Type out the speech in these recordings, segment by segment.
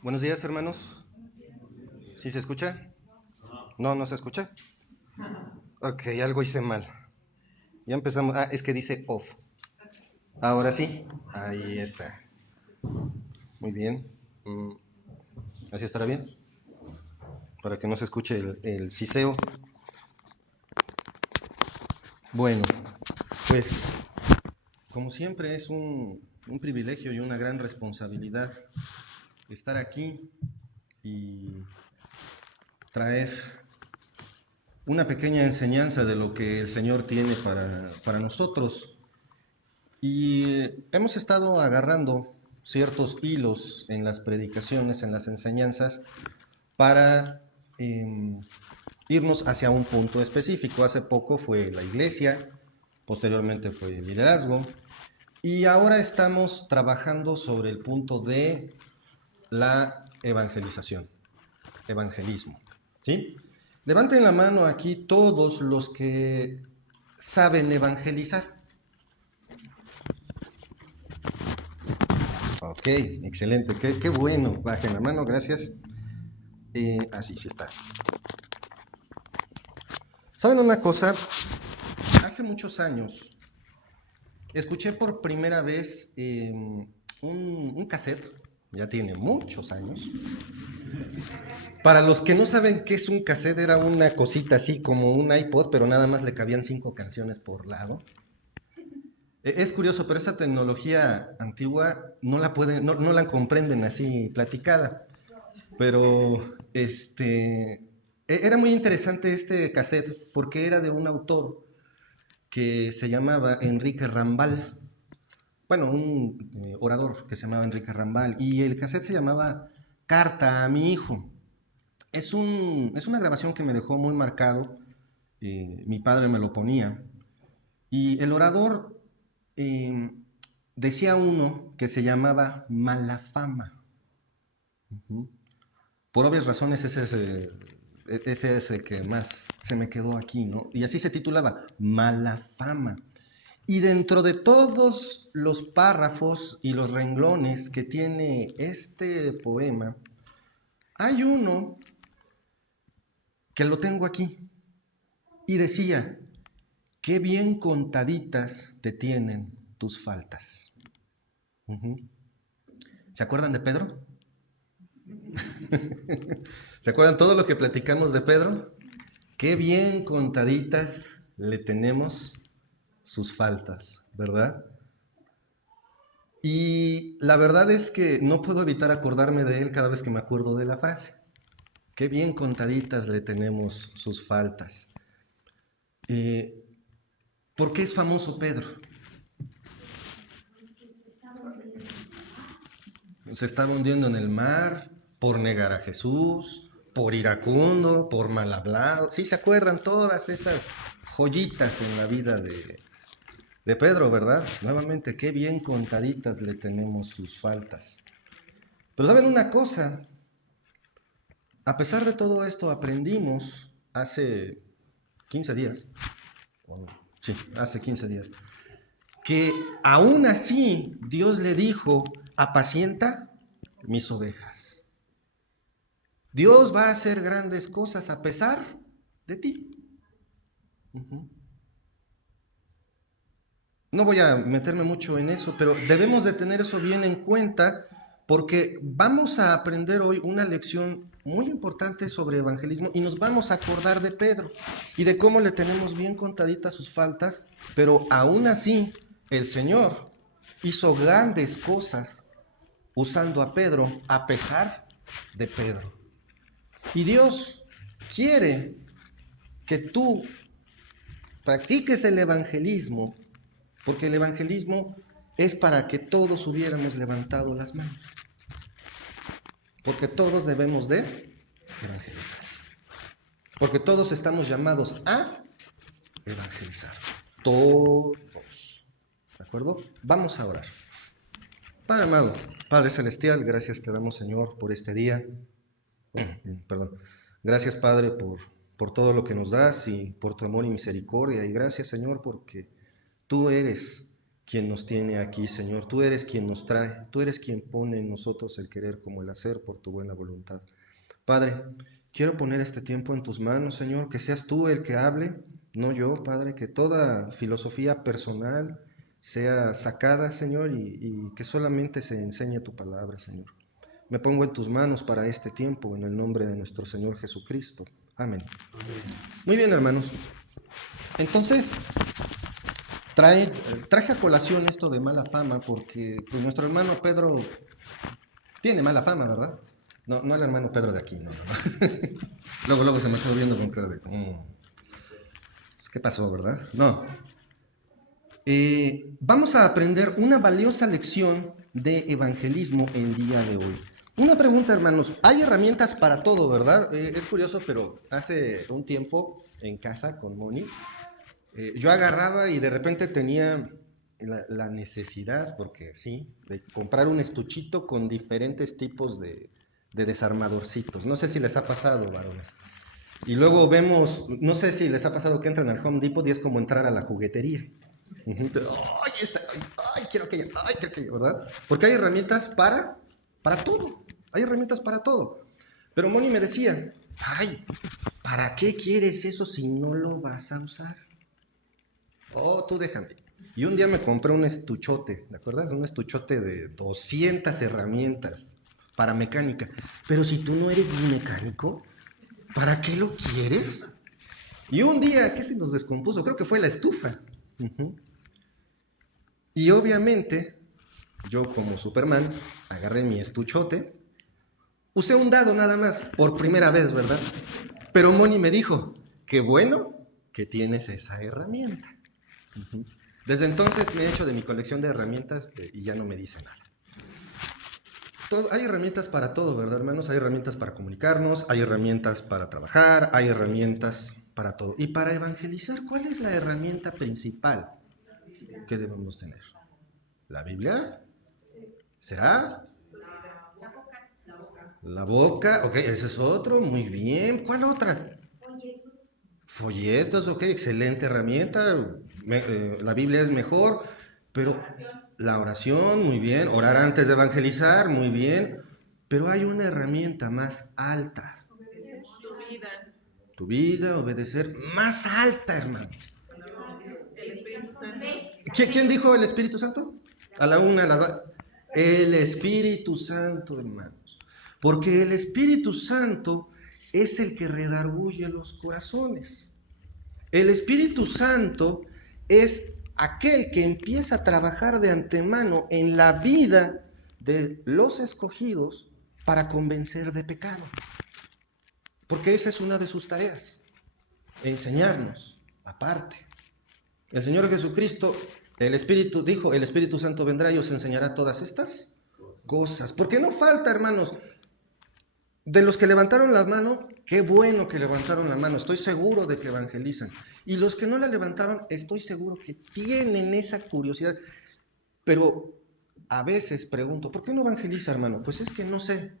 Buenos días, hermanos. ¿Sí se escucha? No, no se escucha. Ok, algo hice mal. Ya empezamos. Ah, es que dice off. Ahora sí. Ahí está. Muy bien. Mm, ¿Así estará bien? Para que no se escuche el siseo. Bueno, pues como siempre es un privilegio y una gran responsabilidad estar aquí y traer una pequeña enseñanza de lo que el Señor tiene para nosotros. Y hemos estado agarrando ciertos hilos en las predicaciones, en las enseñanzas, para eh, irnos hacia un punto específico. Hace poco fue la iglesia, posteriormente fue el liderazgo, y ahora estamos trabajando sobre el punto de la evangelización, evangelismo. ¿Sí? Levanten la mano aquí todos los que saben evangelizar. Ok, excelente, qué bueno. Bajen la mano, gracias. Así, sí está. ¿Saben una cosa? Hace muchos años escuché por primera vez un cassette, ya tiene muchos años. Para los que no saben qué es un cassette, era una cosita así como un iPod, pero nada más le cabían 5 canciones por lado. Es curioso, pero esa tecnología antigua no la comprenden así platicada. Pero era muy interesante este cassette porque era de un autor que se llamaba Enrique Rambal. Bueno, un orador que se llamaba Enrique Rambal. Y el cassette se llamaba Carta a mi hijo. Es una grabación que me dejó muy marcado. Mi padre me lo ponía. Y el orador eh, decía uno que se llamaba Mala Fama. Ujú. Por obvias razones ese es el que más se me quedó aquí, ¿no? Y así se titulaba, Mala Fama. Y dentro de todos los párrafos y los renglones que tiene este poema, hay uno que lo tengo aquí y decía, qué bien contaditas te tienen tus faltas. Ujú. ¿Se acuerdan de Pedro? ¿Se acuerdan todo lo que platicamos de Pedro? Qué bien contaditas le tenemos sus faltas, ¿verdad? Y la verdad es que no puedo evitar acordarme de él cada vez que me acuerdo de la frase. Qué bien contaditas le tenemos sus faltas. Eh, ¿Por qué es famoso Pedro? Se estaba hundiendo en el mar por negar a Jesús, por iracundo, por mal hablado. Sí, se acuerdan todas esas joyitas en la vida de Pedro, ¿verdad? Nuevamente, qué bien contaditas le tenemos sus faltas. Pero saben una cosa, a pesar de todo esto aprendimos hace 15 días, sí, hace 15 días, que aún así Dios le dijo, apacienta mis ovejas. Dios va a hacer grandes cosas a pesar de ti. Uh-huh. No voy a meterme mucho en eso, pero debemos de tener eso bien en cuenta porque vamos a aprender hoy una lección muy importante sobre evangelismo y nos vamos a acordar de Pedro y de cómo le tenemos bien contaditas sus faltas, pero aún así el Señor hizo grandes cosas usando a Pedro a pesar de Pedro. Y Dios quiere que tú practiques el evangelismo, porque el evangelismo es para que todos hubiéramos levantado las manos, porque todos debemos de evangelizar, porque todos estamos llamados a evangelizar, todos, ¿de acuerdo? Vamos a orar. Padre amado, Padre celestial, gracias te damos, Señor, por este día. Perdón. Gracias, Padre, por todo lo que nos das y por tu amor y misericordia. Y gracias, Señor, porque tú eres quien nos tiene aquí, Señor. Tú eres quien nos trae, tú eres quien pone en nosotros el querer como el hacer por tu buena voluntad. Padre, quiero poner este tiempo en tus manos, Señor, que seas tú el que hable, no yo, Padre, que toda filosofía personal sea sacada, Señor, y que solamente se enseñe tu palabra, Señor. Me pongo en tus manos para este tiempo, en el nombre de nuestro Señor Jesucristo. Amén. Muy bien, hermanos. Entonces, traje a colación esto de mala fama porque pues, nuestro hermano Pedro tiene mala fama, ¿verdad? No, no el hermano Pedro de aquí, no, no, no. Luego se me quedó viendo con cara de... ¿Qué pasó, verdad? No. Vamos a aprender una valiosa lección de evangelismo el día de hoy. Una pregunta, hermanos. Hay herramientas para todo, ¿verdad? Es curioso, pero hace un tiempo en casa con Moni, yo agarraba y de repente tenía la necesidad, porque sí, de comprar un estuchito con diferentes tipos de desarmadorcitos. No sé si les ha pasado, varones. Y luego vemos, no sé si les ha pasado que entran al Home Depot y es como entrar a la juguetería. Ay, quiero aquella, ay, quiero aquella, ¿verdad? Porque hay herramientas para todo. Hay herramientas para todo. Pero Moni me decía, ay, ¿para qué quieres eso si no lo vas a usar? Oh, tú déjame. Y un día me compré un estuchote, ¿te acuerdas? Un estuchote de 200 herramientas para mecánica. Pero si tú no eres ni mecánico, ¿para qué lo quieres? Y un día, ¿qué se nos descompuso? Creo que fue la estufa. Y obviamente, yo como Superman, agarré mi estuchote, usé un dado nada más, por primera vez, ¿verdad? Pero Moni me dijo, qué bueno que tienes esa herramienta. Desde entonces me he hecho de mi colección de herramientas y ya no me dice nada. Hay herramientas para todo, ¿verdad, hermanos? Hay herramientas para comunicarnos, hay herramientas para trabajar, hay herramientas para todo. Y para evangelizar, ¿cuál es la herramienta principal que debemos tener? ¿La Biblia? ¿Será? La boca, ok, ese es otro, muy bien. ¿Cuál otra? Folletos, ok, excelente herramienta. La Biblia es mejor, pero la oración, muy bien. Orar antes de evangelizar, muy bien. Pero hay una herramienta más alta. Tu vida, obedecer, más alta, hermano. ¿Quién dijo el Espíritu Santo? A la una, a la dos. El Espíritu Santo, hermanos. Porque el Espíritu Santo es el que redarguye los corazones. El Espíritu Santo es aquel que empieza a trabajar de antemano en la vida de los escogidos para convencer de pecado. Porque esa es una de sus tareas, enseñarnos aparte. El Señor Jesucristo, el Espíritu dijo, el Espíritu Santo vendrá y os enseñará todas estas cosas. Porque no falta, hermanos, de los que levantaron la mano, qué bueno que levantaron la mano, estoy seguro de que evangelizan. Y los que no la levantaron, estoy seguro que tienen esa curiosidad. Pero a veces pregunto, ¿por qué no evangeliza, hermano? Pues es que no sé.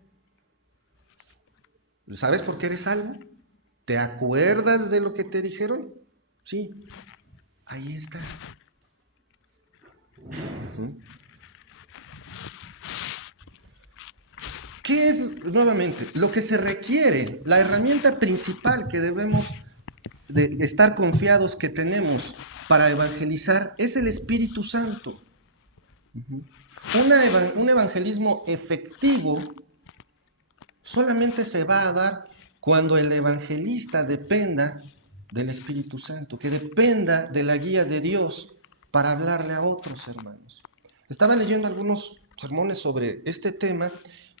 ¿Sabes por qué eres salvo? ¿Te acuerdas de lo que te dijeron? Sí, ahí está. ¿Qué es nuevamente lo que se requiere? La herramienta principal que debemos de estar confiados que tenemos para evangelizar es el Espíritu Santo. Un evangelismo efectivo solamente se va a dar cuando el evangelista dependa del Espíritu Santo, que dependa de la guía de Dios para hablarle a otros hermanos. Estaba leyendo algunos sermones sobre este tema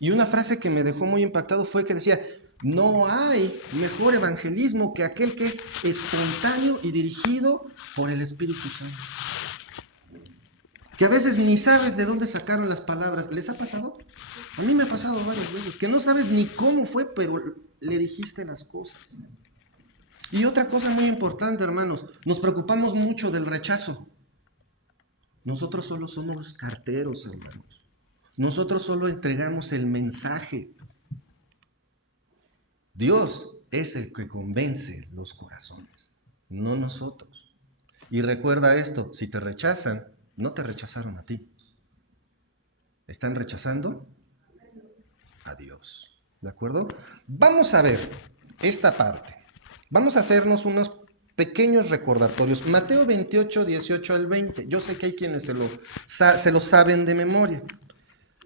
y una frase que me dejó muy impactado fue que decía, no hay mejor evangelismo que aquel que es espontáneo y dirigido por el Espíritu Santo. Que a veces ni sabes de dónde sacaron las palabras. ¿Les ha pasado? A mí me ha pasado varias veces, que no sabes ni cómo fue, pero le dijiste las cosas. Y otra cosa muy importante, hermanos, nos preocupamos mucho del rechazo. Nosotros solo somos carteros, hermanos. Nosotros solo entregamos el mensaje. Dios es el que convence los corazones, no nosotros. Y recuerda esto, si te rechazan, no te rechazaron a ti. Están rechazando a Dios. ¿De acuerdo? Vamos a ver esta parte. Vamos a hacernos unos pequeños recordatorios. Mateo 28, 18 al 20. Yo sé que hay quienes se lo saben de memoria.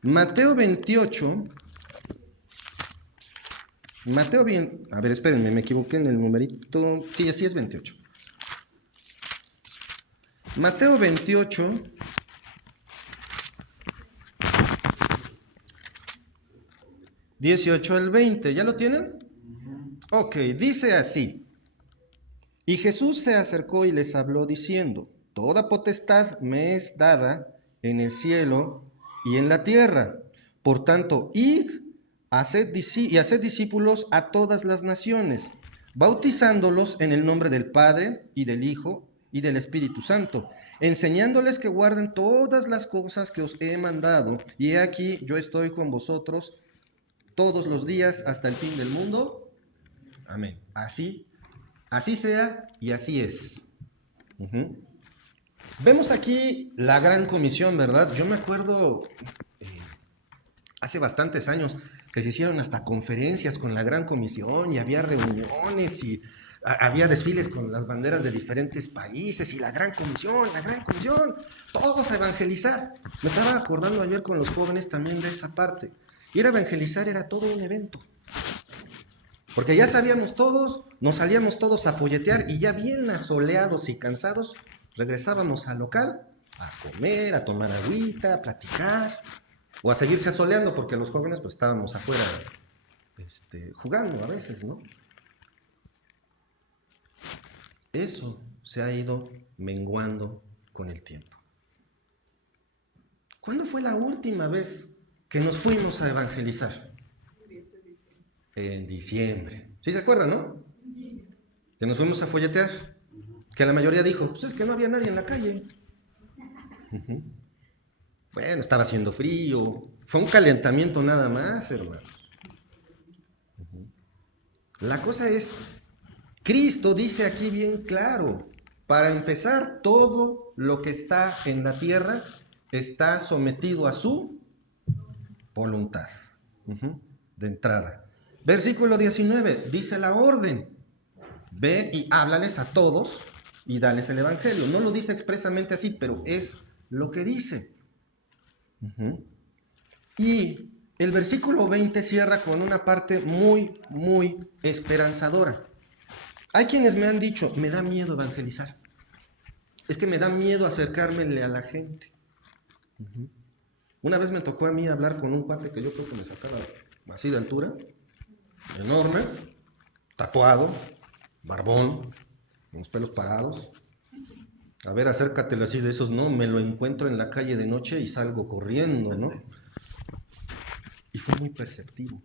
Mateo 28. A ver, espérenme, me equivoqué en el numerito. Sí, así es 28. Mateo 28. (18 al 20). ¿Ya lo tienen? Ok, dice así. Y Jesús se acercó y les habló diciendo: Toda potestad me es dada en el cielo y en la tierra. Por tanto, id y haced discípulos a todas las naciones, bautizándolos en el nombre del Padre y del Hijo y del Espíritu Santo, enseñándoles que guarden todas las cosas que os he mandado. Y he aquí, yo estoy con vosotros todos los días hasta el fin del mundo. Amén. Así sea y así es. Uh-huh. Vemos aquí la gran comisión, ¿verdad? Yo me acuerdo hace bastantes años que se hicieron hasta conferencias con la gran comisión y había reuniones y había desfiles con las banderas de diferentes países y la gran comisión, todos a evangelizar. Me estaba acordando ayer con los jóvenes también de esa parte. Ir a evangelizar era todo un evento. Porque ya sabíamos todos, nos salíamos todos a folletear y ya bien asoleados y cansados, regresábamos al local a comer, a tomar agüita, a platicar o a seguirse asoleando porque los jóvenes pues estábamos afuera jugando a veces, ¿no? Eso se ha ido menguando con el tiempo. ¿Cuándo fue la última vez que nos fuimos a evangelizar? En diciembre. ¿Sí se acuerdan, no? Que nos fuimos a folletear. Que la mayoría dijo, pues es que no había nadie en la calle. Uh-huh. Bueno, estaba haciendo frío. Fue un calentamiento nada más, hermanos. Uh-huh. La cosa es, Cristo dice aquí bien claro, para empezar, todo lo que está en la tierra está sometido a su voluntad. Uh-huh. De entrada. Versículo 19, dice la orden. Ve y háblales a todos y dales el evangelio. No lo dice expresamente así, pero es lo que dice. Uh-huh. Y el versículo 20 cierra con una parte muy, muy esperanzadora. Hay quienes me han dicho, me da miedo evangelizar. Es que me da miedo acercármele a la gente. Uh-huh. Una vez me tocó a mí hablar con un cuate que yo creo que me sacaba así de altura, enorme, tatuado, barbón, con los pelos parados. A ver, acércatelo así de esos, no, me lo encuentro en la calle de noche y salgo corriendo, ¿no? Y fue muy perceptivo.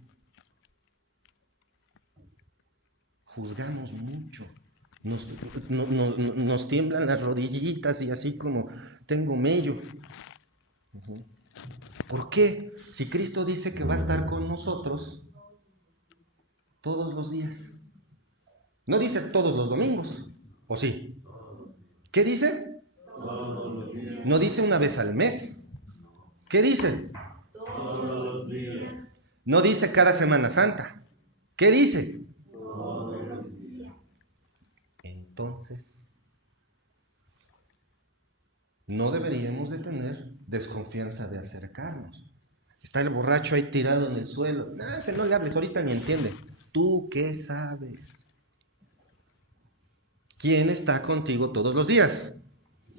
Juzgamos mucho. Nos tiemblan las rodillitas y así como tengo mello. Uh-huh. ¿Por qué? Si Cristo dice que va a estar con nosotros todos los días. No dice todos los domingos, ¿o sí? ¿Qué dice? No dice una vez al mes. ¿Qué dice? Todos los días. No dice cada Semana Santa. ¿Qué dice? Todos los días. Entonces, no deberíamos de tener desconfianza de acercarnos. Está el borracho ahí tirado en el suelo. No le hables, ahorita ni entiende. ¿Tú qué sabes? ¿Quién está contigo todos los días?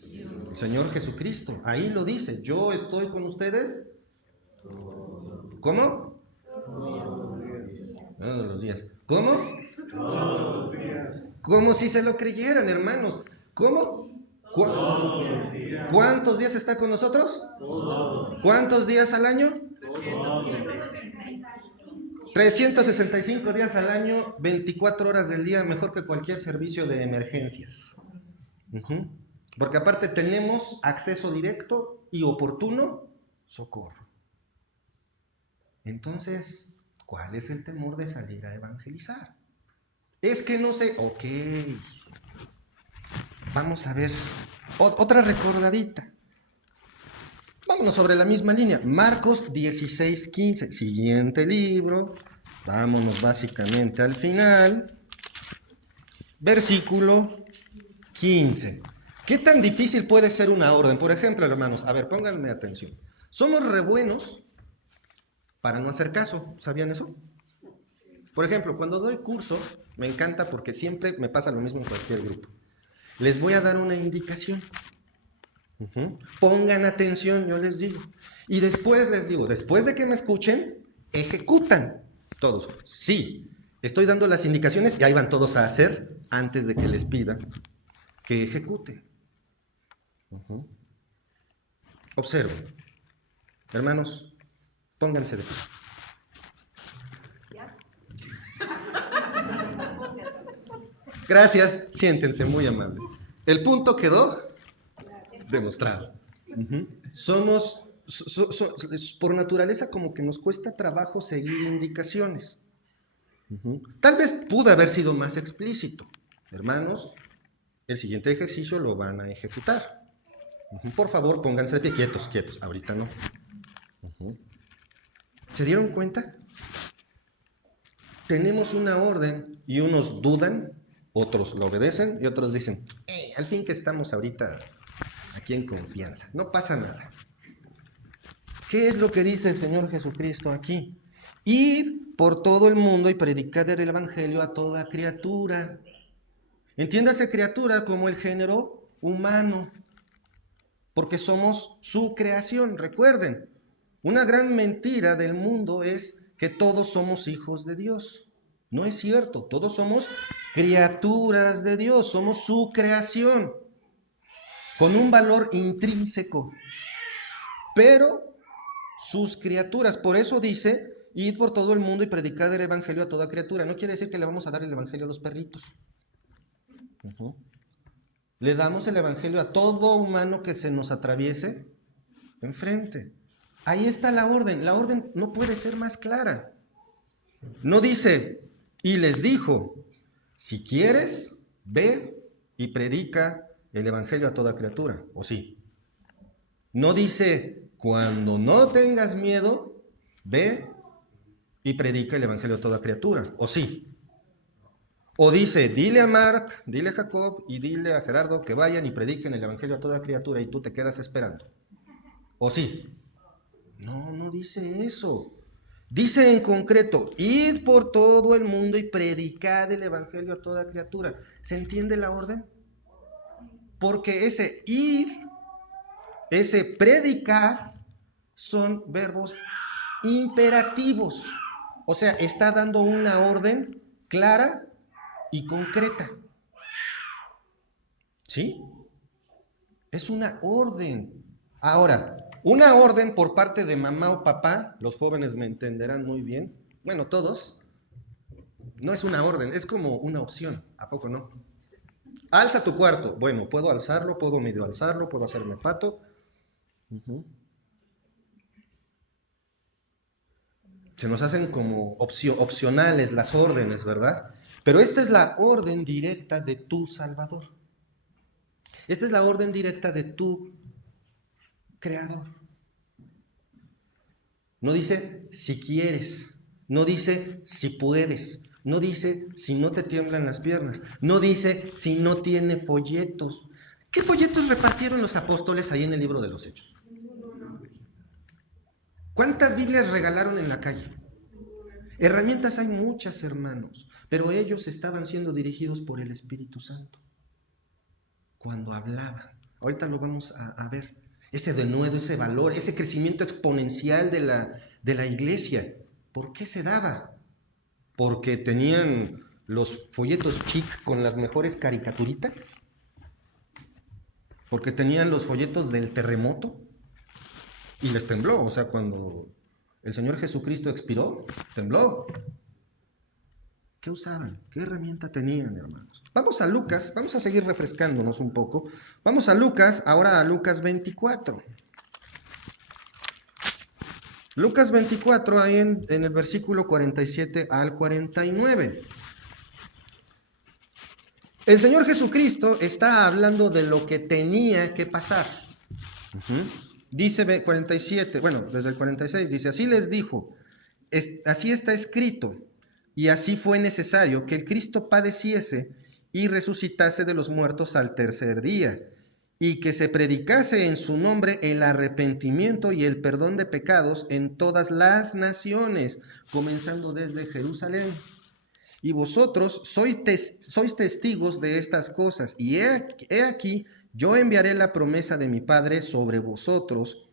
El Señor Jesucristo. Ahí lo dice. Yo estoy con ustedes. ¿Cómo? Todos los días. ¿Cómo? Todos los días. Como si se lo creyeran, hermanos. ¿Cómo? ¿Cuántos días está con nosotros? Todos. ¿Cuántos días al año? Todos. 365 días al año, 24 horas del día, mejor que cualquier servicio de emergencias. Uh-huh. Porque aparte tenemos acceso directo y oportuno socorro. Entonces, ¿cuál es el temor de salir a evangelizar? Es que no sé, ok. Vamos a ver, otra recordadita. Vámonos sobre la misma línea. Marcos 16:15. Siguiente libro. Vámonos básicamente al final. Versículo 15. ¿Qué tan difícil puede ser una orden? Por ejemplo, hermanos, a ver, pónganme atención. Somos re buenos para no hacer caso. ¿Sabían eso? Por ejemplo, cuando doy curso, me encanta porque siempre me pasa lo mismo en cualquier grupo. Les voy a dar una indicación. Pongan atención, yo les digo. Y después les digo, después de que me escuchen, ejecutan. Todos. Sí, estoy dando las indicaciones y ahí van todos a hacer antes de que les pida que ejecuten. Observen. Hermanos, pónganse de pie. Gracias, siéntense, muy amables. El punto quedó demostrado. Somos, por naturaleza, como que nos cuesta trabajo seguir indicaciones. Tal vez pudo haber sido más explícito. Hermanos, el siguiente ejercicio lo van a ejecutar. Por favor, pónganse de pie, quietos, quietos. Ahorita no. ¿Se dieron cuenta? Tenemos una orden y unos dudan, otros lo obedecen y otros dicen, al fin que estamos ahorita aquí en confianza, no pasa nada. ¿Qué es lo que dice el Señor Jesucristo aquí? Id por todo el mundo y predicad el evangelio a toda criatura. Entiéndase criatura como el género humano, porque somos su creación. Recuerden, una gran mentira del mundo es que todos somos hijos de Dios. No es cierto, todos somos criaturas de Dios, somos su creación, con un valor intrínseco. Pero sus criaturas, por eso dice, id por todo el mundo y predicad el evangelio a toda criatura. No quiere decir que le vamos a dar el evangelio a los perritos. Le damos el evangelio a todo humano que se nos atraviese enfrente. Ahí está la orden no puede ser más clara. No dice, y les dijo, si quieres, ve y predica el evangelio a toda criatura, ¿o sí? No dice, cuando no tengas miedo, ve y predica el evangelio a toda criatura, ¿o sí? O dice, dile a Mark, dile a Jacob y dile a Gerardo que vayan y prediquen el evangelio a toda criatura y tú te quedas esperando, ¿o sí? No, no dice eso. Dice en concreto, id por todo el mundo y predicad el evangelio a toda criatura. ¿Se entiende la orden? Porque ese ir, ese predicar, son verbos imperativos. O sea, está dando una orden clara y concreta. ¿Sí? Es una orden. Ahora, una orden por parte de mamá o papá, los jóvenes me entenderán muy bien, bueno, todos, no es una orden, es como una opción, ¿a poco no? Alza tu cuarto. Bueno, puedo alzarlo, puedo medio alzarlo, puedo hacerme pato. Se nos hacen como opcionales las órdenes, ¿verdad? Pero esta es la orden directa de tu Salvador. Esta es la orden directa de tu Creador. No dice si quieres, no dice si puedes, no dice si no te tiemblan las piernas, no dice si no tiene folletos. ¿Qué folletos repartieron los apóstoles ahí en el libro de los Hechos? ¿Cuántas Biblias regalaron en la calle? Herramientas hay muchas, hermanos, pero ellos estaban siendo dirigidos por el Espíritu Santo cuando hablaban. Ahorita lo vamos a ver. Ese denuedo, ese valor, ese crecimiento exponencial de la iglesia. ¿Por qué se daba? Porque tenían los folletos chic con las mejores caricaturitas. Porque tenían los folletos del terremoto. Y les tembló. O sea, cuando el Señor Jesucristo expiró, tembló. ¿Qué usaban? ¿Qué herramienta tenían, hermanos? Vamos a Lucas, vamos a seguir refrescándonos un poco. Vamos a Lucas, ahora a Lucas 24. Lucas 24, ahí en el versículo 47 al 49. El Señor Jesucristo está hablando de lo que tenía que pasar. Dice 47, bueno, desde el 46, dice, así les dijo, así está escrito, y así fue necesario que el Cristo padeciese y resucitase de los muertos al tercer día, y que se predicase en su nombre el arrepentimiento y el perdón de pecados en todas las naciones, comenzando desde Jerusalén. Y vosotros sois testigos de estas cosas, y he aquí, yo enviaré la promesa de mi Padre sobre vosotros,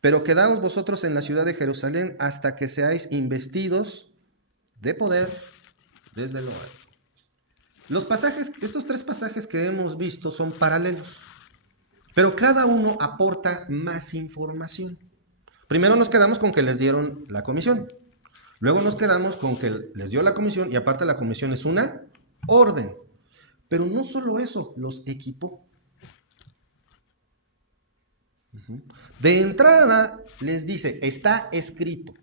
pero quedaos vosotros en la ciudad de Jerusalén hasta que seáis investidos de poder desde lo alto. Estos tres pasajes que hemos visto son paralelos, pero cada uno aporta más información. Primero nos quedamos con que les dieron la comisión. Luego nos quedamos con que les dio la comisión y aparte la comisión es una orden. Pero no solo eso, los equipó. De entrada les dice, está escrito.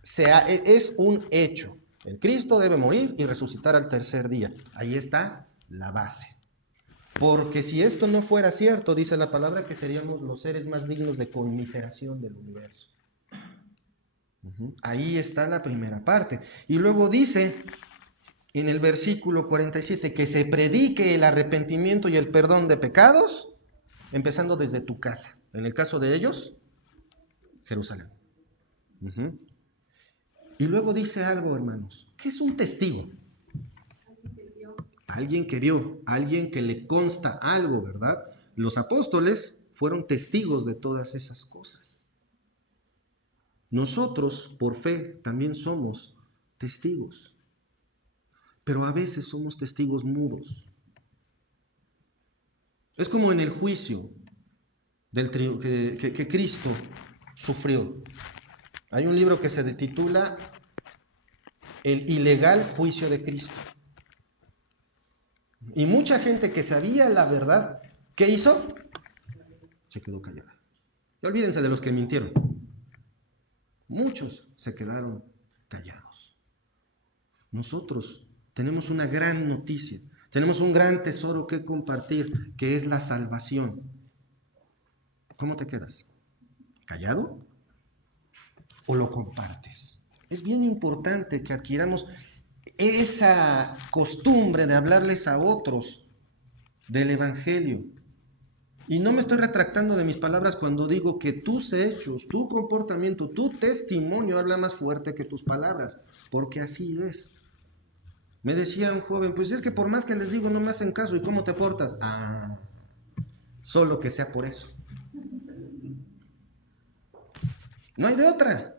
Es un hecho. El Cristo debe morir y resucitar al tercer día. Ahí está la base. Porque si esto no fuera cierto, dice la palabra, que seríamos los seres más dignos de conmiseración del universo. Ahí está la primera parte. Y luego dice en el versículo 47 que se predique el arrepentimiento y el perdón de pecados, empezando desde tu casa. En el caso de ellos, Jerusalén. Y luego dice algo, hermanos. ¿Qué es un testigo? Alguien que vio, alguien que le consta algo, ¿verdad? Los apóstoles fueron testigos de todas esas cosas. Nosotros, por fe, también somos testigos. Pero a veces somos testigos mudos. Es como en el juicio que Cristo sufrió. Hay un libro que se titula El ilegal juicio de Cristo. Y mucha gente que sabía la verdad, ¿qué hizo? Se quedó callada. Y olvídense de los que mintieron. Muchos se quedaron callados. Nosotros tenemos una gran noticia, tenemos un gran tesoro que compartir, que es la salvación. ¿Cómo te quedas? ¿Callado? ¿O lo compartes? Es bien importante que adquiramos esa costumbre de hablarles a otros del Evangelio. Y no me estoy retractando de mis palabras cuando digo que tus hechos, tu comportamiento, tu testimonio habla más fuerte que tus palabras, porque así es. Me decía un joven, pues es que por más que les digo no me hacen caso, ¿y cómo te portas? Ah, solo que sea por eso. No hay de otra,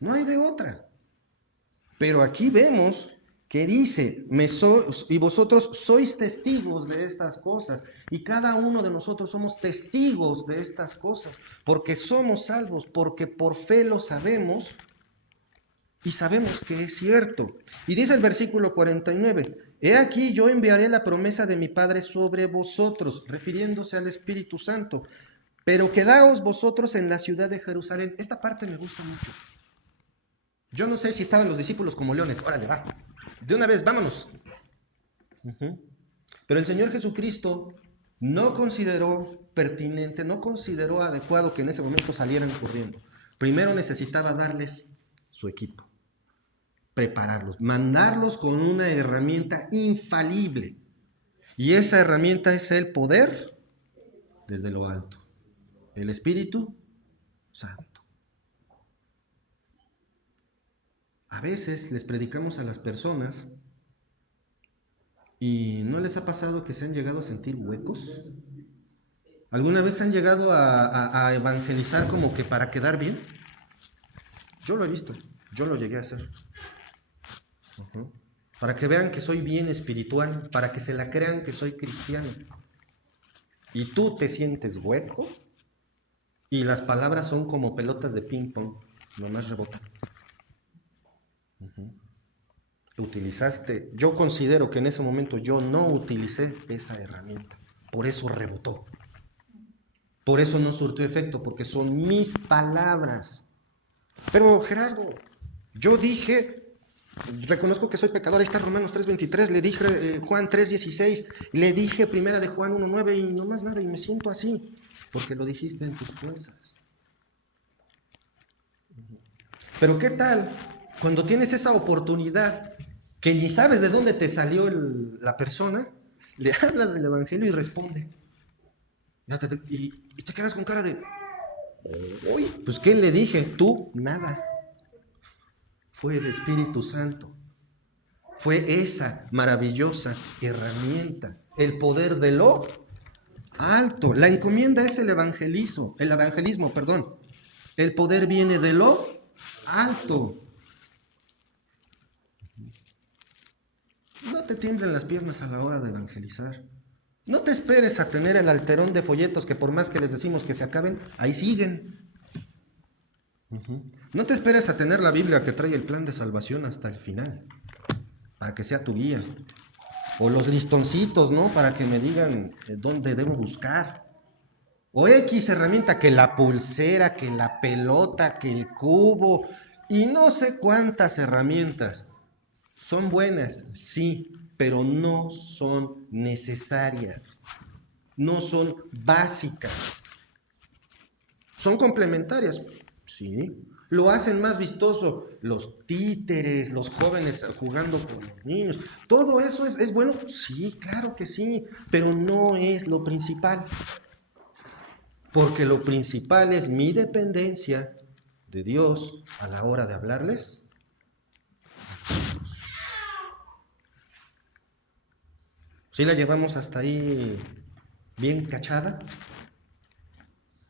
no hay de otra. Pero aquí vemos que dice, y vosotros sois testigos de estas cosas, y cada uno de nosotros somos testigos de estas cosas, porque somos salvos, porque por fe lo sabemos, y sabemos que es cierto. Y dice el versículo 49, he aquí yo enviaré la promesa de mi Padre sobre vosotros, refiriéndose al Espíritu Santo, pero quedaos vosotros en la ciudad de Jerusalén. Esta parte me gusta mucho. Yo no sé si estaban los discípulos como leones, órale, va. De una vez, vámonos. Pero el Señor Jesucristo no consideró pertinente, no consideró adecuado que en ese momento salieran corriendo. Primero necesitaba darles su equipo, prepararlos, mandarlos con una herramienta infalible. Y esa herramienta es el poder desde lo alto, el Espíritu Santo. A veces les predicamos a las personas y ¿no les ha pasado que se han llegado a sentir huecos? ¿Alguna vez han llegado a evangelizar como que para quedar bien? Yo lo he visto, yo lo llegué a hacer. Para que vean que soy bien espiritual, para que se la crean que soy cristiano. Y tú te sientes hueco y las palabras son como pelotas de ping pong, nomás rebotan. Utilizaste, yo considero que en ese momento yo no utilicé esa herramienta, por eso rebotó, por eso no surtió efecto, porque son mis palabras. Pero Gerardo, yo dije, reconozco que soy pecador, ahí está Romanos 3:23, le dije Juan 3:16, le dije primera de Juan 1:9 y no más nada, y me siento así. porque lo dijiste en tus fuerzas. Pero ¿qué tal cuando tienes esa oportunidad que ni sabes de dónde te salió la persona, le hablas del Evangelio y responde? Y te quedas con cara de, uy, pues ¿qué le dije? Tú, nada. Fue el Espíritu Santo. Fue esa maravillosa herramienta, el poder de lo alto. La encomienda es el evangelismo, perdón. El poder viene de lo alto. No te tiemblen las piernas a la hora de evangelizar. No te esperes a tener el alterón de folletos que por más que les decimos que se acaben, ahí siguen. No te esperes a tener la Biblia que trae el plan de salvación hasta el final, para que sea tu guía. O los listoncitos, ¿no? Para que me digan dónde debo buscar. O X herramienta, que la pulsera, que la pelota, que el cubo, y no sé cuántas herramientas. Son buenas, sí, pero no son necesarias. No son básicas. ¿Son complementarias? Sí. ¿Lo hacen más vistoso? Los títeres, los jóvenes jugando con los niños. ¿Todo eso es bueno? Sí, claro que sí, pero no es lo principal. Porque lo principal es mi dependencia de Dios a la hora de hablarles. ¿Sí la llevamos hasta ahí bien cachada?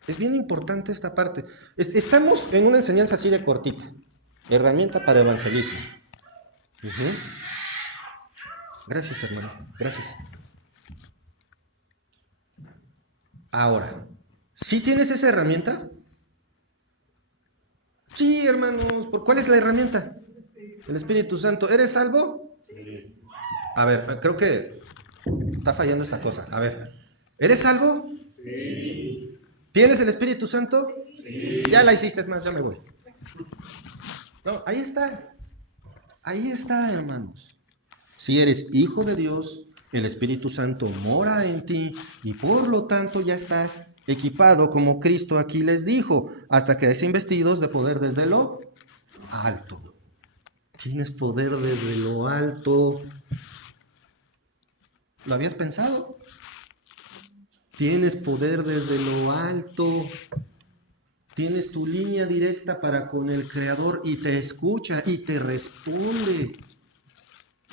Es bien importante esta parte. Estamos en una enseñanza así de cortita. Herramienta para evangelismo. Gracias, hermano. Gracias. Ahora, ¿sí tienes esa herramienta? Sí, hermanos. ¿Cuál es la herramienta? El Espíritu Santo. ¿Eres salvo? Sí. A ver, creo que está fallando esta cosa. A ver, ¿eres salvo? Sí. ¿Tienes el Espíritu Santo? Sí. Ya la hiciste, es más, ya me voy. No, ahí está. Ahí está, hermanos. Si eres hijo de Dios, el Espíritu Santo mora en ti y por lo tanto ya estás equipado como Cristo aquí les dijo, hasta que sean investidos de poder desde lo alto. Tienes poder desde lo alto. ¿Lo habías pensado? Tienes poder desde lo alto. Tienes tu línea directa para con el Creador y te escucha y te responde.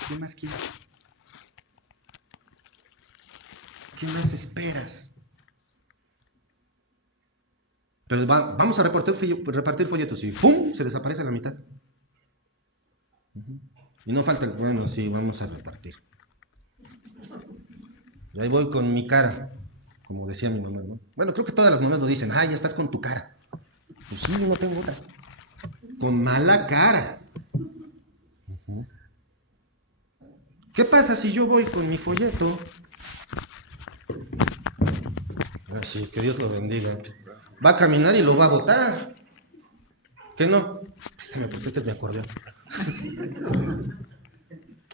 ¿Qué más quieres? ¿Qué más esperas? Pero vamos a repartir folletos y ¡fum! Se desaparece la mitad. Y no falta el, bueno, sí, vamos a repartir. Y ahí voy con mi cara, como decía mi mamá, ¿no? Bueno, creo que todas las mamás lo dicen, ya estás con tu cara. Pues sí, no tengo otra. Con mala cara. ¿Qué pasa si yo voy con mi folleto? Sí, que Dios lo bendiga. Va a caminar y lo va a botar. ¿Qué no? Préstame, porque este es mi acordeón.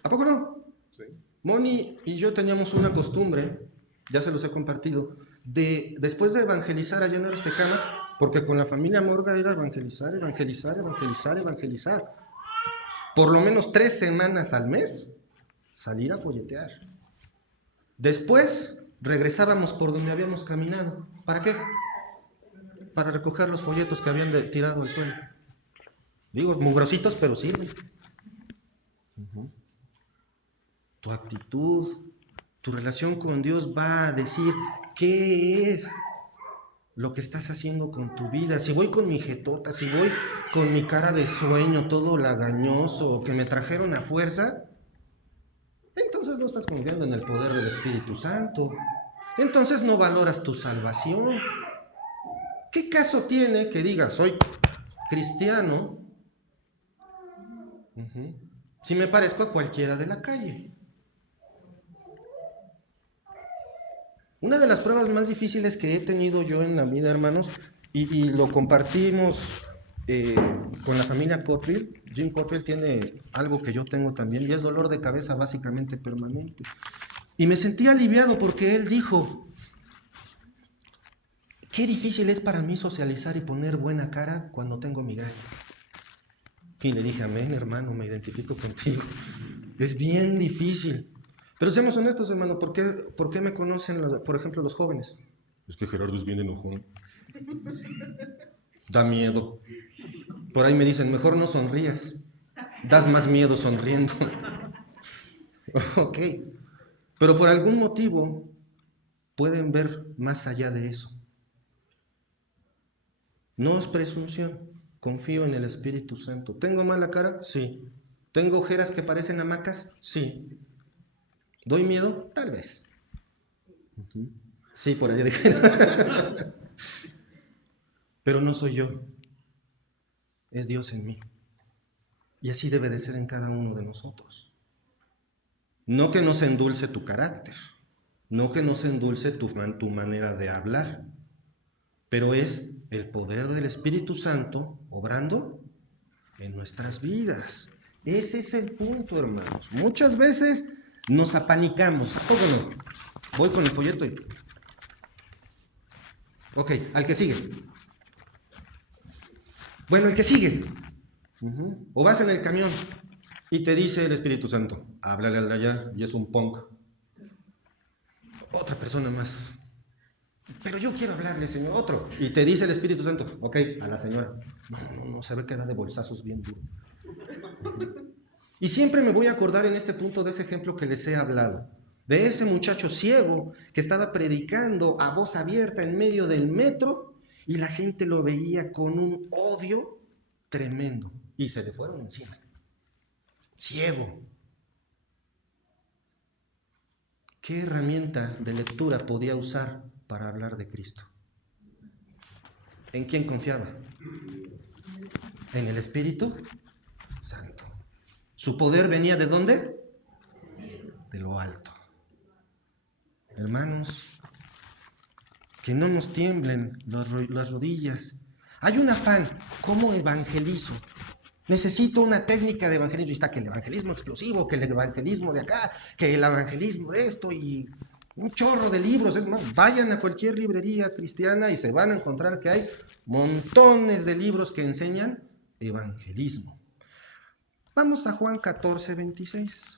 ¿A poco no? Sí. Moni y yo teníamos una costumbre, ya se los he compartido, de después de evangelizar allá en Aristecama, porque con la familia Morga era evangelizar, evangelizar, evangelizar, evangelizar. Por lo menos 3 semanas al mes, salir a folletear. Después regresábamos por donde habíamos caminado. ¿Para qué? Para recoger los folletos que habían tirado al suelo. Digo, mugrositos, pero sirven. Tu actitud, tu relación con Dios va a decir qué es lo que estás haciendo con tu vida. Si voy con mi jetota, si voy con mi cara de sueño, todo lagañoso, que me trajeron a fuerza, entonces no estás confiando en el poder del Espíritu Santo. Entonces no valoras tu salvación. ¿Qué caso tiene que digas, soy cristiano, si me parezco a cualquiera de la calle? Una de las pruebas más difíciles que he tenido yo en la vida, hermanos, y lo compartimos con la familia Cottrell. Jim Cottrell tiene algo que yo tengo también, y es dolor de cabeza básicamente permanente. Y me sentí aliviado porque él dijo, Qué difícil es para mí socializar y poner buena cara cuando tengo migraña. Y le dije, amén, hermano, me identifico contigo. Es bien difícil. Pero seamos honestos, hermano, por qué me conocen, por ejemplo, los jóvenes? Es que Gerardo es bien enojón. Da miedo. Por ahí me dicen, mejor no sonrías. Das más miedo sonriendo. Ok. Pero por algún motivo pueden ver más allá de eso. No es presunción. Confío en el Espíritu Santo. ¿Tengo mala cara? Sí. ¿Tengo ojeras que parecen hamacas? Sí. ¿Doy miedo? Tal vez. Sí, por ahí dije. Pero no soy yo. Es Dios en mí. Y así debe de ser en cada uno de nosotros. No que no se endulce tu carácter. No que no se endulce tu manera de hablar. Pero es el poder del Espíritu Santo obrando en nuestras vidas. Ese es el punto, hermanos. Muchas veces nos apanicamos. ¿A poco no? Voy con el folleto y... Ok, al que sigue. Bueno, el que sigue. O vas en el camión y te dice el Espíritu Santo, háblale al de allá y es un punk. Otra persona más. Pero yo quiero hablarle, Señor. Otro. Y te dice el Espíritu Santo, ok, a la señora. No, se ve que da de bolsazos bien duro. Y siempre me voy a acordar en este punto de ese ejemplo que les he hablado, de ese muchacho ciego que estaba predicando a voz abierta en medio del metro y la gente lo veía con un odio tremendo y se le fueron encima. Ciego. ¿Qué herramienta de lectura podía usar para hablar de Cristo? ¿En quién confiaba? En el Espíritu Santo. ¿Su poder venía de dónde? De lo alto. Hermanos, que no nos tiemblen las rodillas. Hay un afán, ¿cómo evangelizo? Necesito una técnica de evangelismo. Y está que el evangelismo explosivo, que el evangelismo de acá, que el evangelismo de esto y un chorro de libros. Es más, vayan a cualquier librería cristiana y se van a encontrar que hay montones de libros que enseñan evangelismo. Vamos a Juan 14, 26.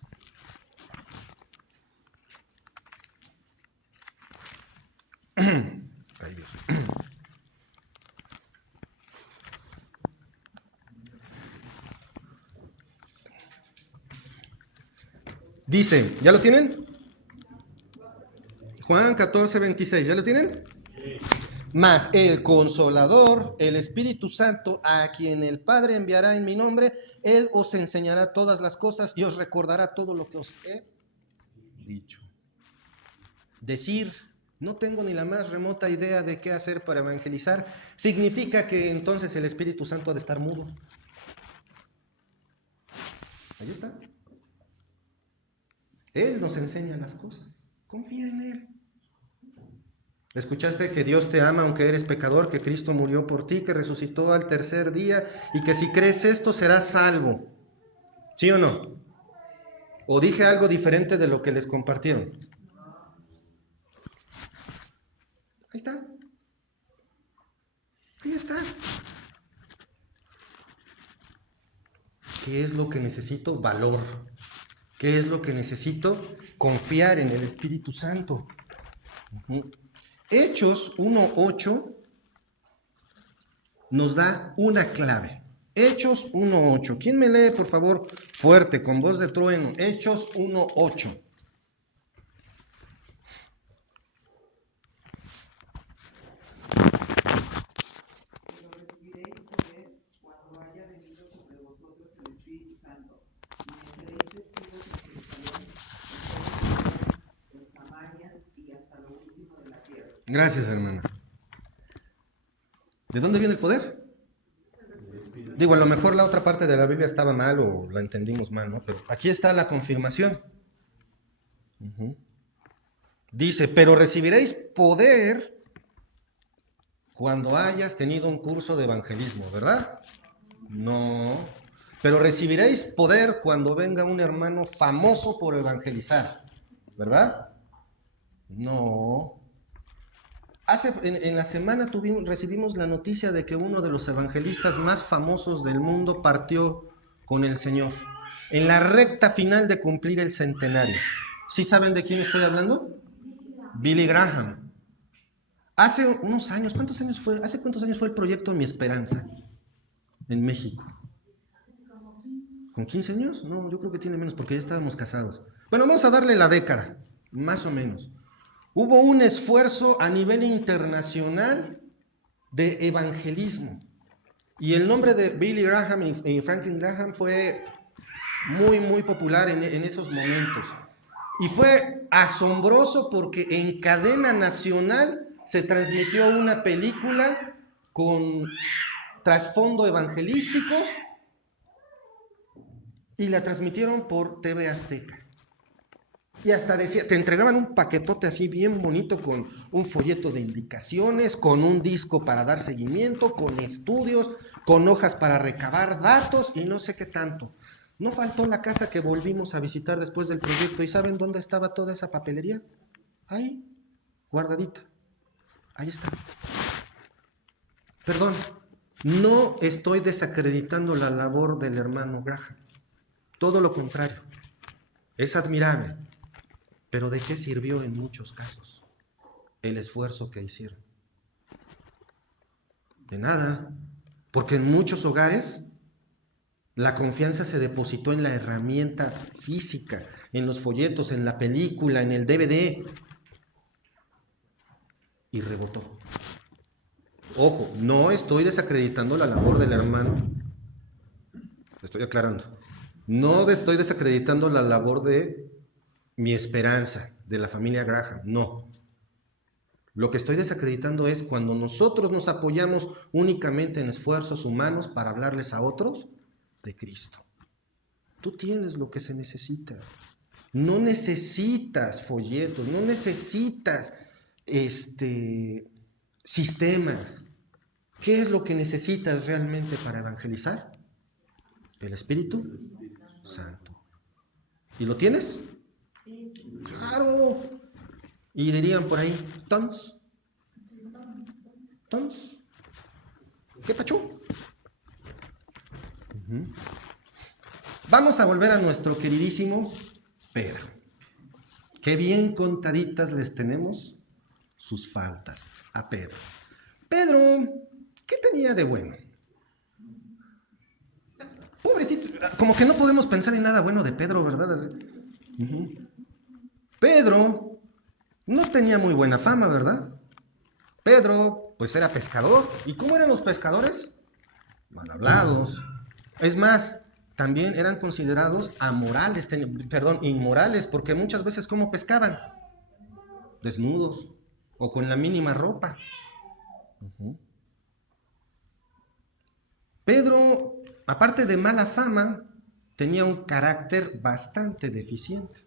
Ay, Dios. Dice, ¿ya lo tienen? Juan 14, 26, ¿ya lo tienen? Mas el Consolador, el Espíritu Santo, a quien el Padre enviará en mi nombre, Él os enseñará todas las cosas y os recordará todo lo que os he dicho. Decir, no tengo ni la más remota idea de qué hacer para evangelizar, significa que entonces el Espíritu Santo ha de estar mudo. Ahí está. Él nos enseña las cosas. Confía en Él. ¿Escuchaste que Dios te ama aunque eres pecador, que Cristo murió por ti, que resucitó al tercer día y que si crees esto serás salvo? ¿Sí o no? ¿O dije algo diferente de lo que les compartieron? Ahí está. Ahí está. ¿Qué es lo que necesito? Valor. ¿Qué es lo que necesito? Confiar en el Espíritu Santo. Hechos 1:8 nos da una clave. Hechos 1:8. ¿Quién me lee, por favor, fuerte, con voz de trueno? Hechos 1:8. Gracias, hermana. ¿De dónde viene el poder? Digo, a lo mejor la otra parte de la Biblia estaba mal o la entendimos mal, ¿no? Pero aquí está la confirmación. Dice, pero recibiréis poder cuando hayas tenido un curso de evangelismo, ¿verdad? No. Pero recibiréis poder cuando venga un hermano famoso por evangelizar, ¿verdad? No. En la semana recibimos la noticia de que uno de los evangelistas más famosos del mundo partió con el Señor, en la recta final de cumplir el centenario. ¿Sí saben de quién estoy hablando? Billy Graham. Hace unos años, ¿cuántos años fue? ¿Hace cuántos años fue el proyecto Mi Esperanza en México? ¿Con 15 años? No, yo creo que tiene menos porque ya estábamos casados. Bueno, vamos a darle la década, más o menos. Hubo un esfuerzo a nivel internacional de evangelismo. Y el nombre de Billy Graham y Franklin Graham fue muy, muy popular en esos momentos. Y fue asombroso porque en cadena nacional se transmitió una película con trasfondo evangelístico y la transmitieron por TV Azteca. Y hasta decía, te entregaban un paquetote así bien bonito con un folleto de indicaciones, con un disco para dar seguimiento, con estudios, con hojas para recabar datos y no sé qué tanto. No faltó la casa que volvimos a visitar después del proyecto. ¿Y saben dónde estaba toda esa papelería? Ahí, guardadita. Ahí está. Perdón, no estoy desacreditando la labor del hermano Graham. Todo lo contrario. Es admirable. Pero ¿de qué sirvió en muchos casos el esfuerzo que hicieron? De nada, porque en muchos hogares la confianza se depositó en la herramienta física, en los folletos, en la película, en el DVD, y rebotó. Ojo, no estoy desacreditando la labor del hermano, estoy aclarando. No estoy desacreditando la labor de Mi Esperanza, de la familia Graham, no. Lo que estoy desacreditando es cuando nosotros nos apoyamos únicamente en esfuerzos humanos para hablarles a otros de Cristo. Tú tienes lo que se necesita. No necesitas folletos, no necesitas sistemas. ¿Qué es lo que necesitas realmente para evangelizar? El Espíritu Santo. ¿Y lo tienes? Claro. Y dirían por ahí, tons. Tons. ¿Qué pacho? Vamos a volver a nuestro queridísimo Pedro. Qué bien contaditas les tenemos sus faltas a Pedro. Pedro, ¿qué tenía de bueno? Pobrecito, como que no podemos pensar en nada bueno de Pedro, ¿verdad? Pedro no tenía muy buena fama, ¿verdad? Pedro, pues era pescador. ¿Y cómo eran los pescadores? Mal hablados. Es más, también eran considerados inmorales, porque muchas veces ¿cómo pescaban? Desnudos o con la mínima ropa. Pedro, aparte de mala fama, tenía un carácter bastante deficiente.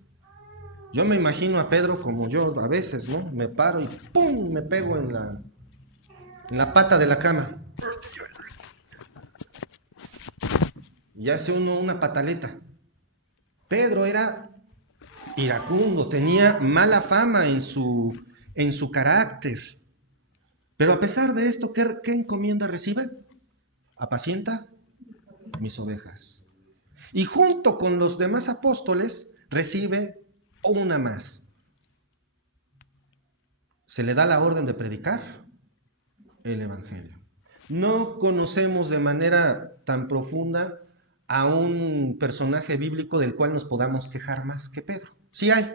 Yo me imagino a Pedro como yo a veces, ¿no? Me paro y ¡pum! Me pego en la pata de la cama. Y hace uno una pataleta. Pedro era iracundo, tenía mala fama en su carácter. Pero a pesar de esto, ¿qué encomienda recibe? Apacienta mis ovejas. Y junto con los demás apóstoles recibe una más. Se le da la orden de predicar el Evangelio. No conocemos de manera tan profunda a un personaje bíblico del cual nos podamos quejar más que Pedro. Sí hay.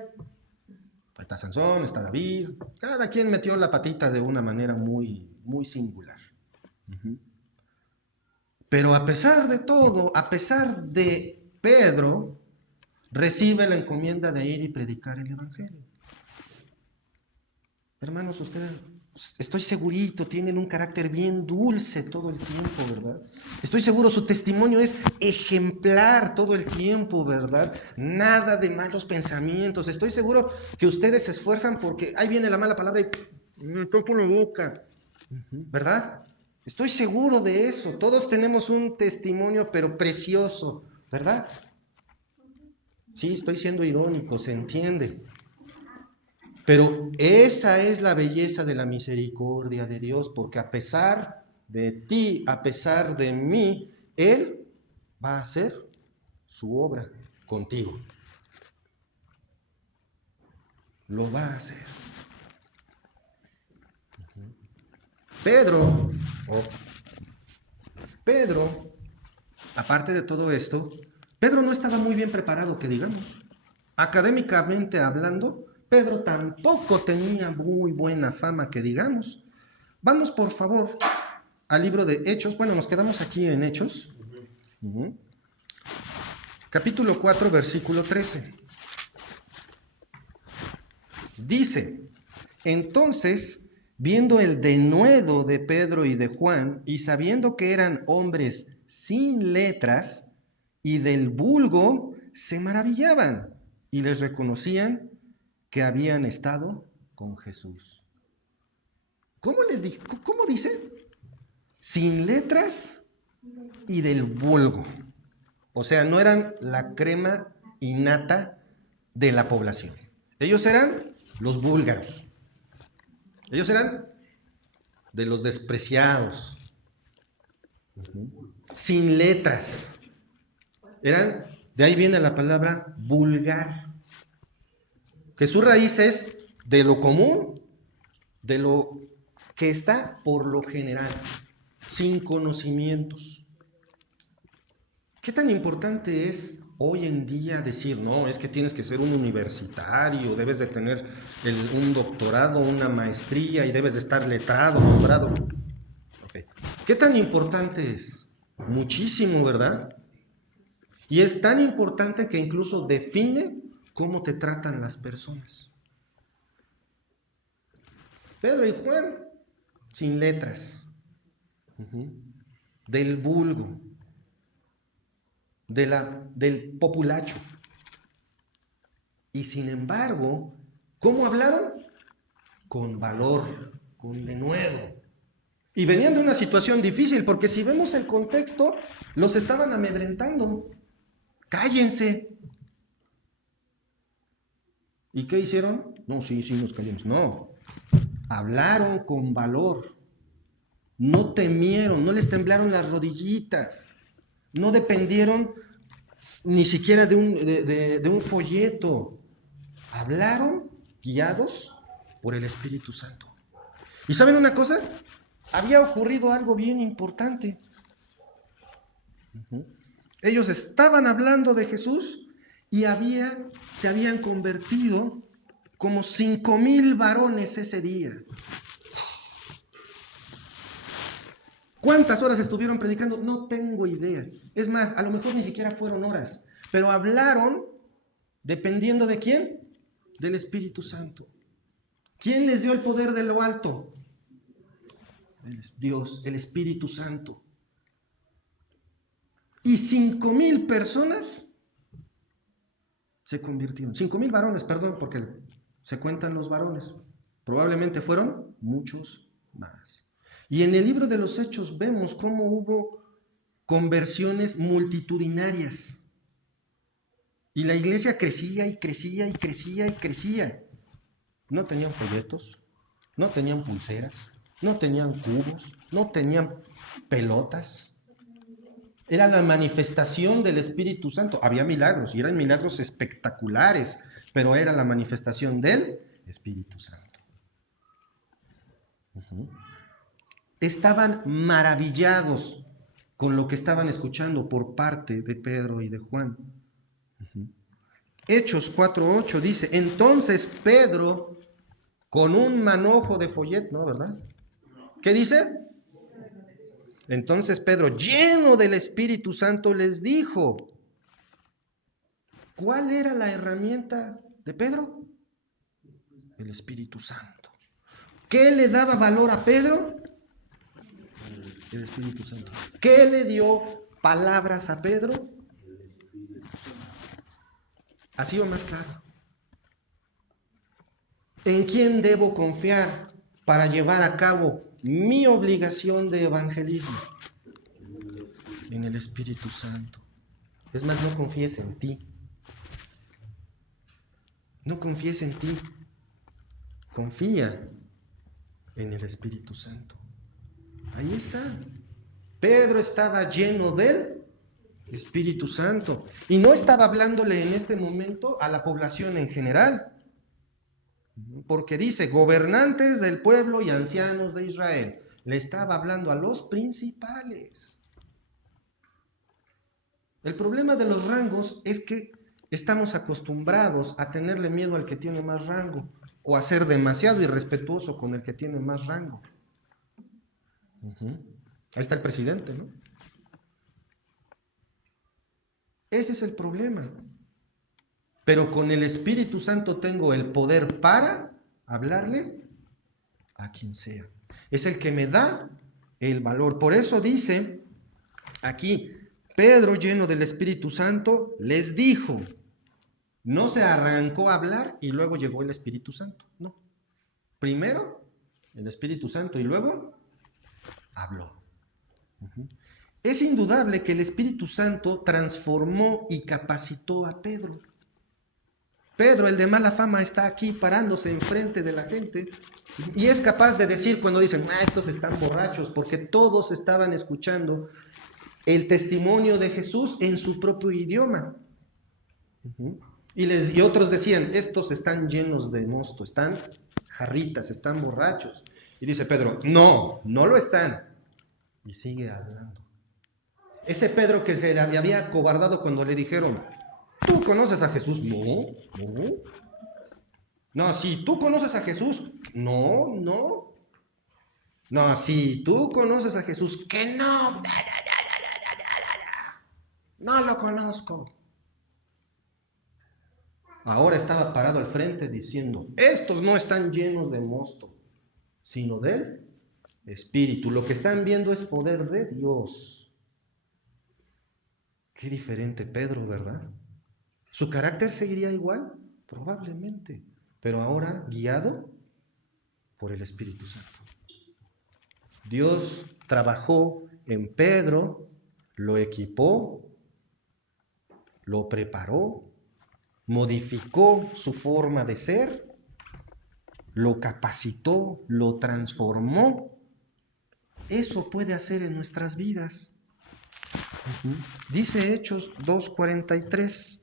Está Sansón, está David. Cada quien metió la patita de una manera muy, muy singular. Pero a pesar de todo, a pesar de Pedro, recibe la encomienda de ir y predicar el Evangelio. Hermanos, ustedes, estoy segurito, tienen un carácter bien dulce todo el tiempo, ¿verdad? Estoy seguro, su testimonio es ejemplar todo el tiempo, ¿verdad? Nada de malos pensamientos. Estoy seguro que ustedes se esfuerzan porque ahí viene la mala palabra y me topo la boca, ¿verdad? Estoy seguro de eso. Todos tenemos un testimonio, pero precioso, ¿verdad? Sí, estoy siendo irónico, se entiende. Pero esa es la belleza de la misericordia de Dios, porque a pesar de ti, a pesar de mí, Él va a hacer su obra contigo. Lo va a hacer. Pedro, aparte de todo esto, Pedro no estaba muy bien preparado, que digamos. Académicamente hablando, Pedro tampoco tenía muy buena fama, que digamos. Vamos, por favor, al libro de Hechos. Bueno, nos quedamos aquí en Hechos. Capítulo 4, versículo 13. Dice: entonces, viendo el denuedo de Pedro y de Juan, y sabiendo que eran hombres sin letras y del vulgo, se maravillaban y les reconocían que habían estado con Jesús. ¿Cómo les dije? ¿Cómo dice? Sin letras y del vulgo. O sea, no eran la crema innata de la población. Ellos eran los búlgaros. Ellos eran de los despreciados. Sin letras. Eran, de ahí viene la palabra vulgar, que su raíz es de lo común, de lo que está por lo general, sin conocimientos. ¿Qué tan importante es hoy en día decir, no, es que tienes que ser un universitario, debes de tener un doctorado, una maestría y debes de estar letrado, nombrado? Okay. ¿Qué tan importante es? Muchísimo, ¿verdad? Y es tan importante que incluso define cómo te tratan las personas. Pedro y Juan, sin letras, del vulgo, del populacho. Y sin embargo, ¿cómo hablaron? Con valor, con denuedo. Y venían de una situación difícil, porque si vemos el contexto, los estaban amedrentando. Cállense. ¿Y qué hicieron? No, sí, nos callamos. No. Hablaron con valor. No temieron, no les temblaron las rodillitas. No dependieron ni siquiera de un folleto. Hablaron guiados por el Espíritu Santo. ¿Y saben una cosa? Había ocurrido algo bien importante. Ellos estaban hablando de Jesús y se habían convertido como 5,000 varones ese día. ¿Cuántas horas estuvieron predicando? No tengo idea. Es más, a lo mejor ni siquiera fueron horas. Pero hablaron dependiendo de quién? Del Espíritu Santo. ¿Quién les dio el poder de lo alto? Dios, el Espíritu Santo. Y 5,000 personas se convirtieron. 5,000 varones, perdón, porque se cuentan los varones. Probablemente fueron muchos más. Y en el libro de los Hechos vemos cómo hubo conversiones multitudinarias. Y la iglesia crecía y crecía y crecía y crecía. No tenían folletos, no tenían pulseras, no tenían cubos, no tenían pelotas. Era la manifestación del Espíritu Santo. Había milagros, y eran milagros espectaculares, pero era la manifestación del Espíritu Santo. Estaban maravillados con lo que estaban escuchando por parte de Pedro y de Juan. Hechos 4:8 dice: entonces Pedro, con un manojo de folleto, ¿no, verdad? ¿Qué dice? Entonces Pedro, lleno del Espíritu Santo, les dijo. ¿Cuál era la herramienta de Pedro? El Espíritu Santo. ¿Qué le daba valor a Pedro? El Espíritu Santo. ¿Qué le dio palabras a Pedro? Así o más claro. ¿En quién debo confiar para llevar a cabo mi obligación de evangelismo? En el Espíritu Santo. Es más, no confíes en ti. No confíes en ti. confía en el Espíritu Santo. Ahí está. Pedro estaba lleno del Espíritu Santo y no estaba hablándole en este momento a la población en general, porque dice gobernantes del pueblo y ancianos de Israel. Le estaba hablando a los principales. El problema de los rangos es que estamos acostumbrados a tenerle miedo al que tiene más rango o a ser demasiado irrespetuoso con el que tiene más rango. Ahí está el presidente, ¿no? Ese es el problema. Pero con el Espíritu Santo tengo el poder para hablarle a quien sea. Es el que me da el valor. Por eso dice aquí, Pedro, lleno del Espíritu Santo, les dijo. No se arrancó a hablar y luego llegó el Espíritu Santo. No. Primero el Espíritu Santo y luego habló. Es indudable que el Espíritu Santo transformó y capacitó a Pedro. Pedro, el de mala fama, está aquí parándose enfrente de la gente y es capaz de decir cuando dicen, estos están borrachos, porque todos estaban escuchando el testimonio de Jesús en su propio idioma. Y otros decían, estos están llenos de mosto, están jarritas, están borrachos. Y dice Pedro, no lo están. Y sigue hablando. Ese Pedro que se había acobardado cuando le dijeron, ¿tú conoces a Jesús? No. No, si tú conoces a Jesús, no. No, si tú conoces a Jesús, que no. No lo conozco. Ahora estaba parado al frente diciendo, estos no están llenos de mosto, sino del Espíritu. Lo que están viendo es poder de Dios. Qué diferente Pedro, ¿verdad? ¿Su carácter seguiría igual? Probablemente, pero ahora guiado por el Espíritu Santo. Dios trabajó en Pedro, lo equipó, lo preparó, modificó su forma de ser, lo capacitó, lo transformó. Eso puede hacer en nuestras vidas. Dice Hechos 2:43.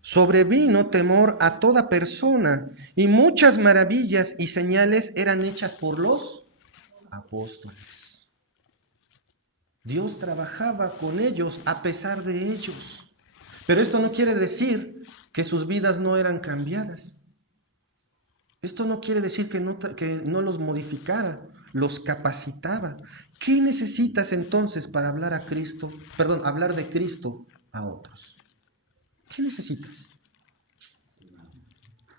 Sobrevino temor a toda persona y muchas maravillas y señales eran hechas por los apóstoles. Dios trabajaba con ellos a pesar de ellos. Pero esto no quiere decir que sus vidas no eran cambiadas. Esto no quiere decir que no los modificara, los capacitaba. ¿Qué necesitas entonces para hablar hablar de Cristo a otros? ¿Qué necesitas?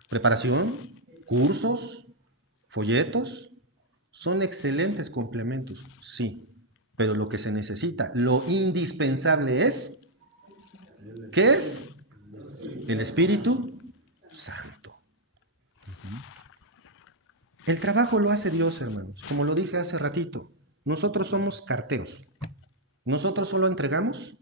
¿Preparación? ¿Cursos? ¿Folletos? Son excelentes complementos, sí. Pero lo que se necesita, lo indispensable es, ¿qué es? El Espíritu Santo. El trabajo lo hace Dios, hermanos. Como lo dije hace ratito, nosotros somos carteros. Nosotros solo entregamos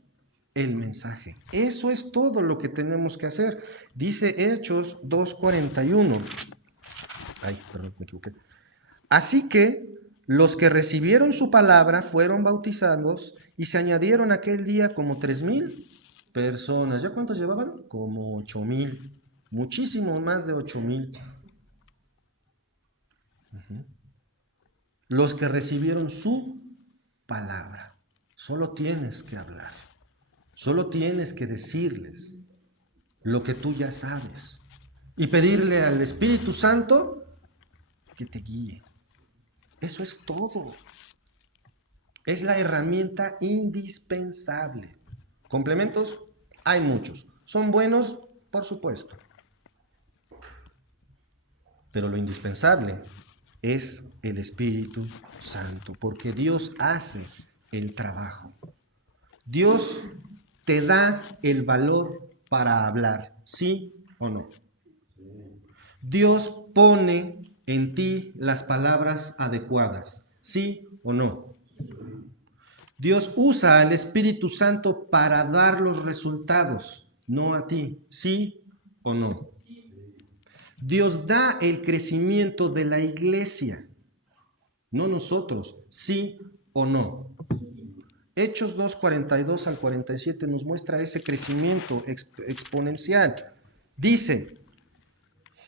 el mensaje. Eso es todo lo que tenemos que hacer. Dice Hechos 2:41. Perdón, me equivoqué. Así que los que recibieron su palabra fueron bautizados y se añadieron aquel día como 3,000 personas. ¿Ya cuántos llevaban? Como 8,000. Muchísimo más de 8,000. Los que recibieron su palabra. Solo tienes que hablar. Solo tienes que decirles lo que tú ya sabes y pedirle al Espíritu Santo que te guíe. Eso es todo. Es la herramienta indispensable. ¿Complementos? Hay muchos. ¿Son buenos? Por supuesto. Pero lo indispensable es el Espíritu Santo, porque Dios hace el trabajo. Dios te da el valor para hablar, ¿sí o no? Dios pone en ti las palabras adecuadas, ¿sí o no? Dios usa al Espíritu Santo para dar los resultados, no a ti, ¿sí o no? Dios da el crecimiento de la iglesia, no nosotros, sí o no. Hechos 2, 42 al 47 nos muestra ese crecimiento exponencial. Dice,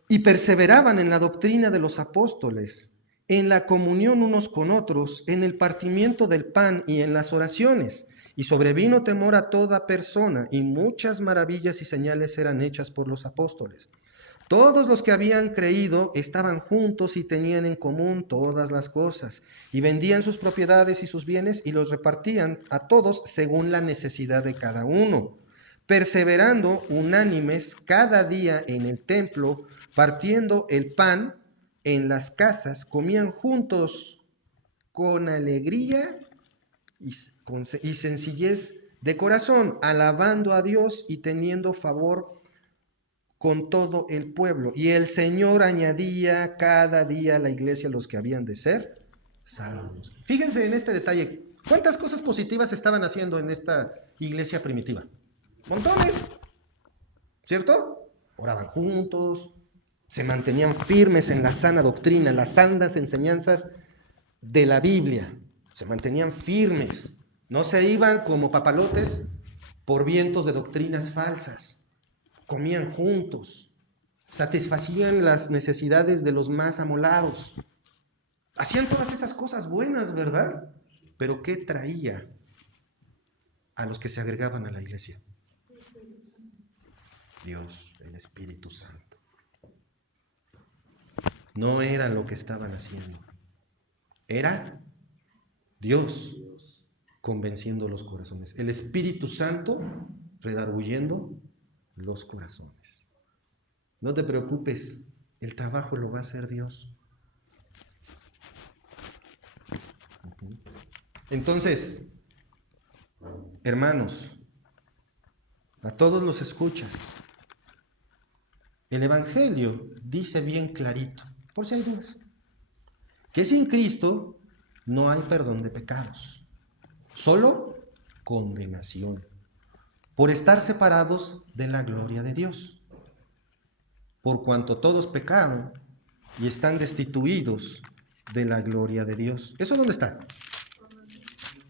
y perseveraban en la doctrina de los apóstoles, en la comunión unos con otros, en el partimiento del pan y en las oraciones. Y sobrevino temor a toda persona, y muchas maravillas y señales eran hechas por los apóstoles. Todos los que habían creído estaban juntos y tenían en común todas las cosas, y vendían sus propiedades y sus bienes y los repartían a todos según la necesidad de cada uno, perseverando unánimes cada día en el templo, partiendo el pan en las casas, comían juntos con alegría y sencillez de corazón, alabando a Dios y teniendo favor con todo el pueblo. Y el Señor añadía cada día a la iglesia los que habían de ser salvos. Fíjense en este detalle. ¿Cuántas cosas positivas estaban haciendo en esta iglesia primitiva? Montones, ¿cierto? Oraban juntos, se mantenían firmes en la sana doctrina, las santas enseñanzas de la Biblia. Se mantenían firmes. No se iban como papalotes por vientos de doctrinas falsas. Comían juntos, satisfacían las necesidades de los más amolados. Hacían todas esas cosas buenas, ¿verdad? Pero ¿qué traía a los que se agregaban a la iglesia? Dios, el Espíritu Santo. No era lo que estaban haciendo. Era Dios convenciendo los corazones. El Espíritu Santo redarguyendo los corazones. No te preocupes, el trabajo lo va a hacer Dios. Entonces, hermanos, a todos los escuchas, el Evangelio dice bien clarito, por si hay dudas, que sin Cristo no hay perdón de pecados, solo condenación, por estar separados de la gloria de Dios. Por cuanto todos pecaron y están destituidos de la gloria de Dios. ¿Eso dónde está?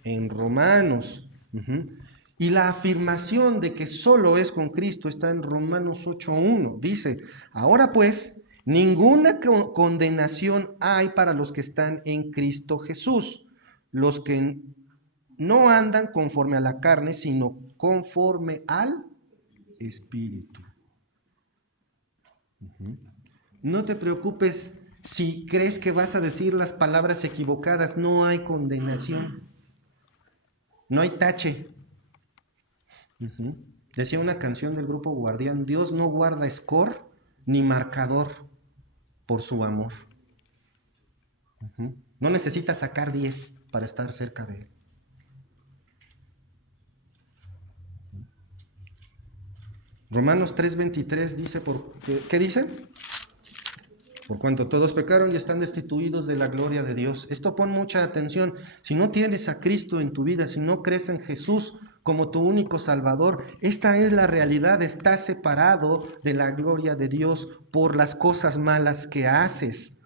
En Romanos. Y la afirmación de que solo es con Cristo está en Romanos 8:1. Dice, ahora pues, ninguna condenación hay para los que están en Cristo Jesús, los que no andan conforme a la carne, sino conforme al Espíritu. No te preocupes si crees que vas a decir las palabras equivocadas, no hay condenación, no hay tache. Decía una canción del grupo Guardián, Dios no guarda score ni marcador por su amor. No necesita sacar 10 para estar cerca de Él. Romanos 3:23 dice, ¿qué dice? Por cuanto todos pecaron y están destituidos de la gloria de Dios. Esto pon mucha atención. Si no tienes a Cristo en tu vida, si no crees en Jesús como tu único Salvador, esta es la realidad. Estás separado de la gloria de Dios por las cosas malas que haces.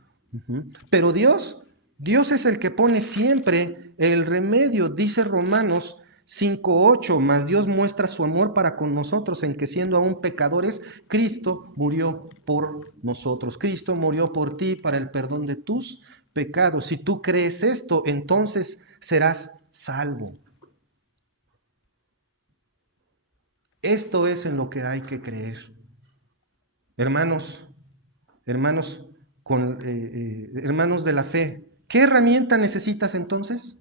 Pero Dios es el que pone siempre el remedio. Dice Romanos 5:8, mas Dios muestra su amor para con nosotros en que siendo aún pecadores, Cristo murió por nosotros. Cristo murió por ti para el perdón de tus pecados. Si tú crees esto, entonces serás salvo. Esto es en lo que hay que creer. Hermanos hermanos de la fe, ¿qué herramienta necesitas entonces?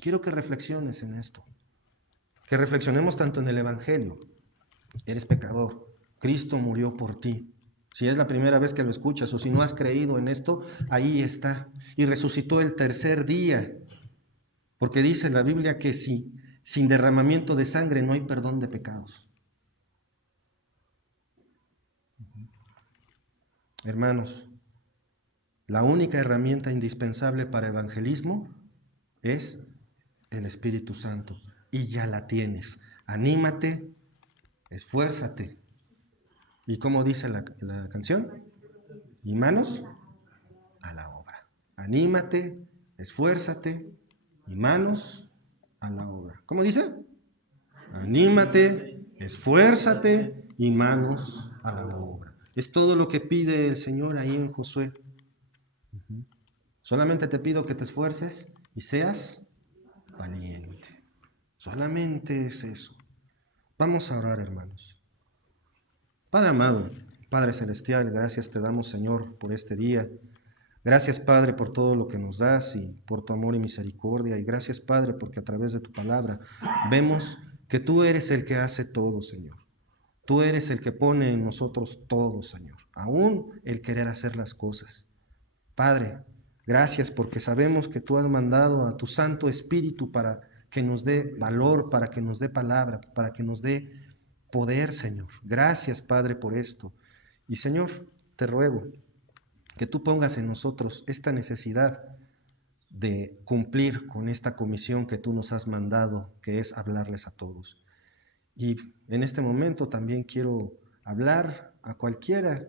Quiero que reflexiones en esto, que reflexionemos tanto en el Evangelio. Eres pecador, Cristo murió por ti. Si es la primera vez que lo escuchas o si no has creído en esto, ahí está. Y resucitó el tercer día, porque dice la Biblia que sin derramamiento de sangre no hay perdón de pecados. Hermanos, la única herramienta indispensable para evangelismo es el Espíritu Santo, y ya la tienes. Anímate, esfuérzate, ¿Y cómo dice la canción? Y manos a la obra. Anímate, esfuérzate y manos a la obra. ¿Cómo dice? Anímate, esfuérzate y manos a la obra. Es todo lo que pide el Señor ahí en Josué. Solamente te pido que te esfuerces y seas valiente. Solamente es eso. Vamos a orar, hermanos. Padre amado, Padre celestial, gracias te damos, Señor, por este día. Gracias, Padre, por todo lo que nos das y por tu amor y misericordia. Y gracias, Padre, porque a través de tu palabra vemos que tú eres el que hace todo, Señor. Tú eres el que pone en nosotros todo, Señor. Aún el querer hacer las cosas. Padre, gracias porque sabemos que tú has mandado a tu Santo Espíritu para que nos dé valor, para que nos dé palabra, para que nos dé poder, Señor. Gracias, Padre, por esto. Y Señor, te ruego que tú pongas en nosotros esta necesidad de cumplir con esta comisión que tú nos has mandado, que es hablarles a todos. Y en este momento también quiero hablar a cualquiera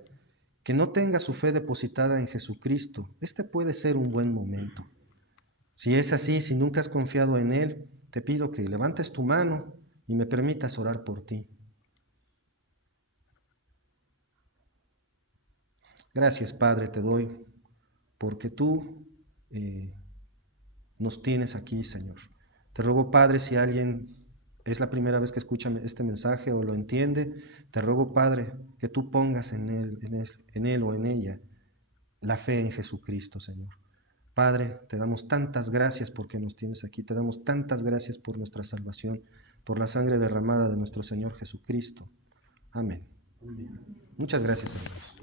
que no tenga su fe depositada en Jesucristo. Este puede ser un buen momento. Si es así, si nunca has confiado en Él, te pido que levantes tu mano y me permitas orar por ti. Gracias, Padre, te doy, porque tú nos tienes aquí, Señor. Te ruego, Padre, si alguien es la primera vez que escucha este mensaje o lo entiende, te ruego, Padre, que tú pongas en él o en ella la fe en Jesucristo, Señor. Padre, te damos tantas gracias porque nos tienes aquí, te damos tantas gracias por nuestra salvación, por la sangre derramada de nuestro Señor Jesucristo. Amén. Muchas gracias, hermanos.